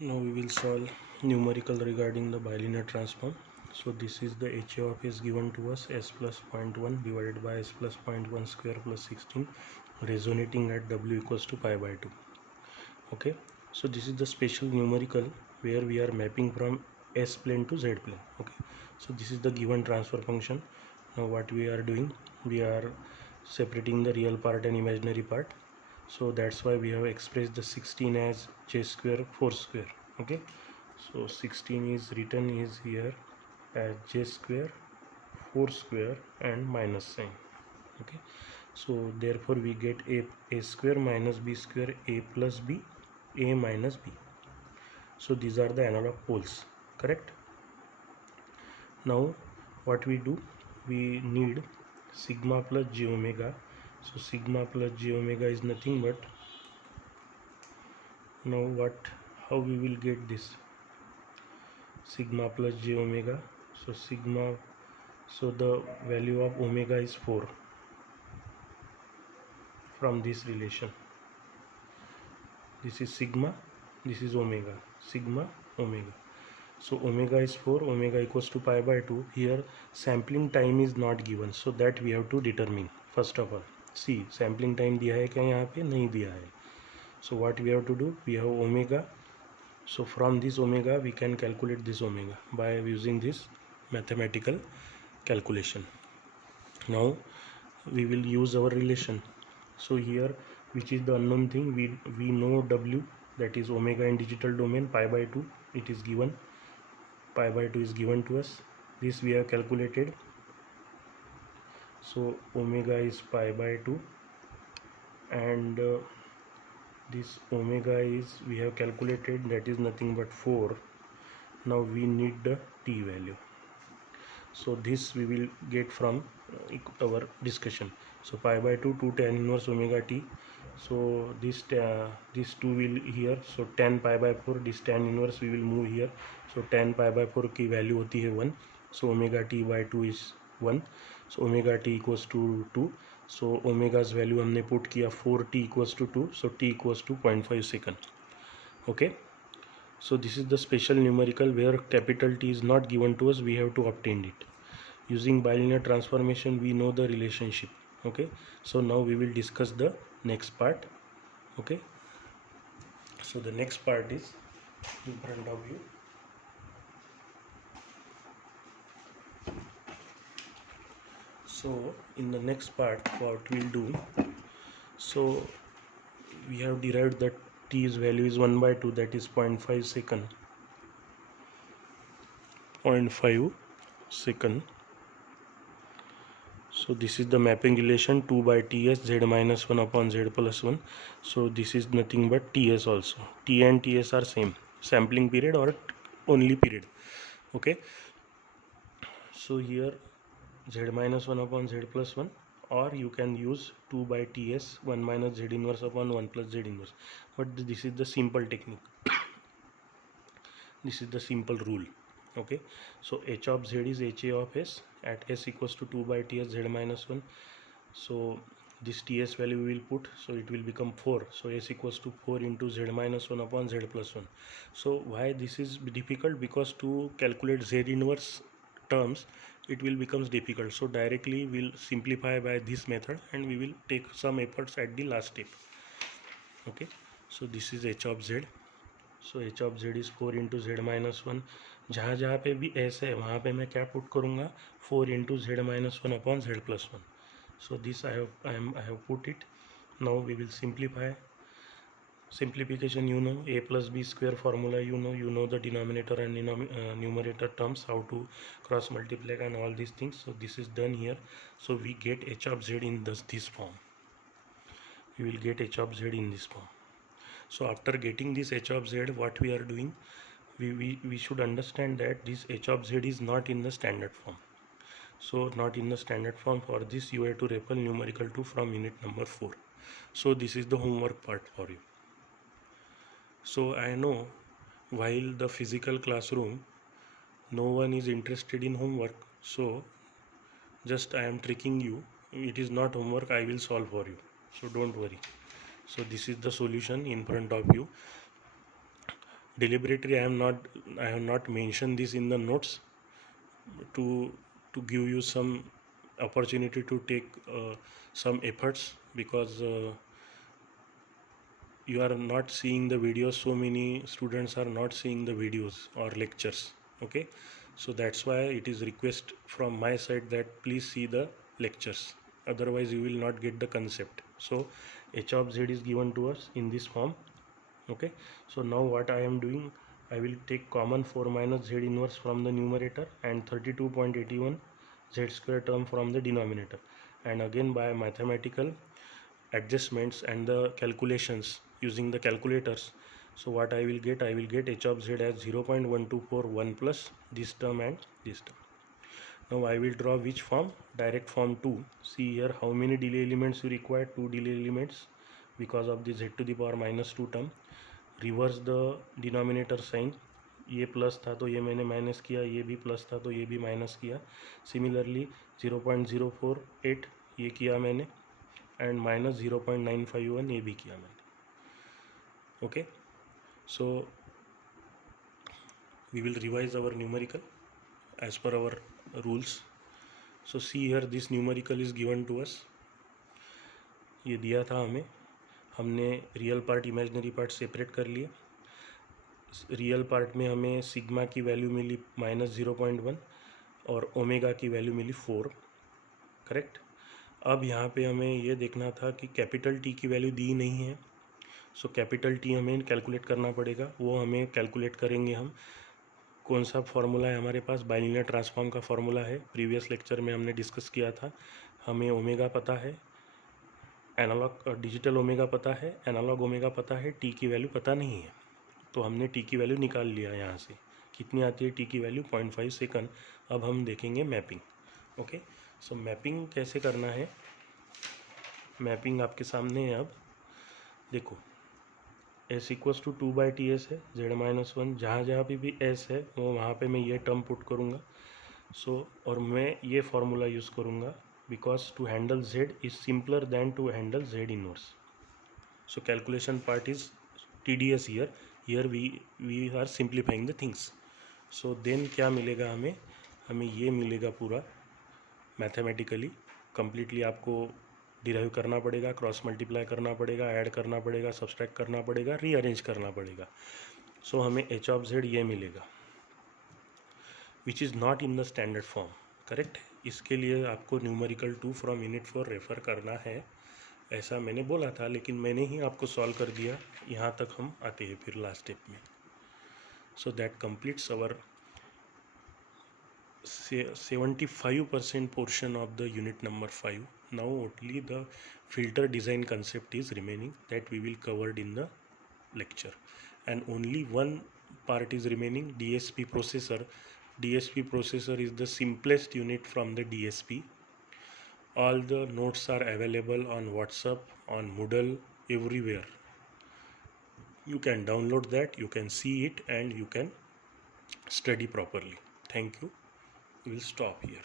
Now we will solve numerical regarding the bilinear transform. So this is the HA of S given to us, S plus 0.1 divided by S plus 0.1 square plus 16, resonating at W equals to pi by 2. Okay, so this is the special numerical where we are mapping from S plane to Z plane. Okay, so this is the given transfer function. Now what we are doing, we are separating the real part and imaginary part. So that's why we have expressed the 16 as j square 4 square. Okay, so 16 is written is here as j square 4 square and minus sign. Okay, so therefore we get a square minus b square, a plus b, a minus b. So these are the analog poles, correct? Now what we do, we need sigma plus j omega. So sigma plus j omega is nothing but, now how we will get this sigma plus j omega. So sigma, so the value of omega is 4 from this relation. This is sigma, this is omega, sigma omega. So omega is 4, omega equals to pi by 2. Here sampling time is not given, so that we have to determine. First of all, see sampling time दिया है क्या, यहाँ पे नहीं दिया है. So what we have to do, we have omega. So from this omega we can calculate this omega by using this mathematical calculation. Now we will use our relation. So here, which is the unknown thing, we know W, that is omega in digital domain, pi by 2, it is given, pi by 2 is given to us. This we have calculated. So omega is pi by 2, and this omega is, we have calculated, that is nothing but 4. Now we need the t value. So this we will get from our discussion. So pi by 2 to tan inverse omega t. So this 2 will here, so tan pi by 4, this tan inverse we will move here. So tan pi by 4 की value होती है 1. So omega t by 2 is 1. So omega t equals to 2. So omega's value हमने put किया 4t equals to 2. So t equals to 0.5 second. Okay. So this is the special numerical where capital T is not given to us, we have to obtain it. Using bilinear transformation we know the relationship. Okay, so now we will discuss the next part. Okay, so the next part is in front of you. So in the next part what we'll do, so we have derived that T's value is 1 by 2, that is 0.5 second. 0.5 second. So this is the mapping relation 2 by ts, z minus 1 upon z plus 1. So this is nothing but ts also. T and ts are same, sampling period or only period. Okay, so here z minus 1 upon z plus 1, or you can use 2 by ts 1 minus z inverse upon 1 plus z inverse, but this is the simple technique. This is the simple rule. Okay, so h of z is ha of s at s equals to 2 by ts z minus 1. So this ts value we will put, so it will become 4. So s equals to 4 into z minus 1 upon z plus 1. So why this is difficult, because to calculate z inverse terms it will becomes difficult. So directly we'll simplify by this method and we will take some efforts at the last step. Okay, so this is h of z. So h of z is 4 into z minus 1. जहाँ जहाँ पे भी s है वहाँ पे मैं क्या put करूँगा, 4 into z minus 1 upon z plus 1. So this I have put it. Now we will simplify. Simplification, you know, a plus b square formula, you know the denominator and numerator terms, how to cross multiply and all these things. So this is done here. So we get h of z in this form. We will get h of z in this form. So after getting this h of z, what we are doing, we should understand that this h of z is not in the standard form. So not in the standard form. For this you have to refer numerical 2 from unit number 4. So this is the homework part for you. So I know while the physical classroom no one is interested in homework, so just I am tricking you. It is not homework, I will solve for you, so don't worry. So this is the solution in front of you. deliberately I have not mentioned this in the notes to give you some opportunity to take some efforts, because you are not seeing the videos, so many students are not seeing the videos or lectures. Okay, so that's why it is request from my side that please see the lectures, otherwise you will not get the concept. So h of z is given to us in this form. Okay, so now what I am doing, I will take common 4 minus z inverse from the numerator and 32.81 z square term from the denominator, and again by mathematical adjustments and the calculations using the calculators. So what I will get h of z as 0.1241 plus this term and this term. Now I will draw which form? Direct form 2. See here how many delay elements you require? 2 delay elements because of the z to the power minus 2 term. Reverse the denominator sign, ये plus था तो ये मैंने minus किया, ये भी plus था तो ये भी माइनस किया. सिमिलरली 0.048 ये किया मैंने, एंड माइनस 0.951 ये भी किया मैंने. Okay, so we will revise our numerical as per our rules. So see here this numerical is given to us. ये दिया था हमें, हमने real part imaginary part separate कर लिए. रियल पार्ट में हमें सिग्मा की वैल्यू मिली -0.1 और ओमेगा की वैल्यू मिली 4. करेक्ट. अब यहाँ पे हमें ये देखना था कि कैपिटल टी की वैल्यू दी नहीं है, सो कैपिटल टी हमें कैलकुलेट करना पड़ेगा. वो हमें कैलकुलेट करेंगे हम. कौन सा फॉर्मूला है हमारे पास? बाइलिनियर ट्रांसफॉर्म का फॉर्मूला है, प्रीवियस लेक्चर में हमने डिस्कस किया था. हमें ओमेगा पता है, एनालॉग डिजिटल ओमेगा पता है, एनालॉग ओमेगा पता है, टी की वैल्यू पता नहीं है. तो हमने टी की वैल्यू निकाल लिया यहाँ से. कितनी आती है टी की वैल्यू? 0.5 सेकंड. अब हम देखेंगे मैपिंग. ओके, सो मैपिंग कैसे करना है? मैपिंग आपके सामने है. अब देखो, s इक्वल्स टू 2/ts है, z-1. जहाँ पे भी s है वो वहाँ पे मैं ये टर्म पुट करूँगा. सो और मैं ये फॉर्मूला यूज़ करूँगा, because to handle z is simpler than to handle z inverse. So calculation part is tedious here. Here we are simplifying the things. So then क्या मिलेगा हमें? हमें ये मिलेगा पूरा मैथमेटिकली कम्प्लीटली. आपको डिराइव करना पड़ेगा, क्रॉस मल्टीप्लाई करना पड़ेगा, ऐड करना पड़ेगा, सब्सट्रैक्ट करना पड़ेगा, रीअरेंज करना पड़ेगा. सो हमें h ऑफ z ये मिलेगा, which is not in the standard form. Correct. इसके लिए आपको न्यूमेरिकल 2 फ्रॉम यूनिट 4 रेफ़र करना है, ऐसा मैंने बोला था, लेकिन मैंने ही आपको सॉल्व कर दिया. यहाँ तक हम आते हैं फिर लास्ट स्टेप में. So that completes our 75% portion of the unit number 5. Now only the filter design concept is remaining, that we will covered in the lecture, and only one part is remaining, DSP processor. DSP processor is the simplest unit from the DSP. All the notes are available on WhatsApp, on Moodle, everywhere. You can download that, you can see it, and you can study properly. Thank you. We will stop here.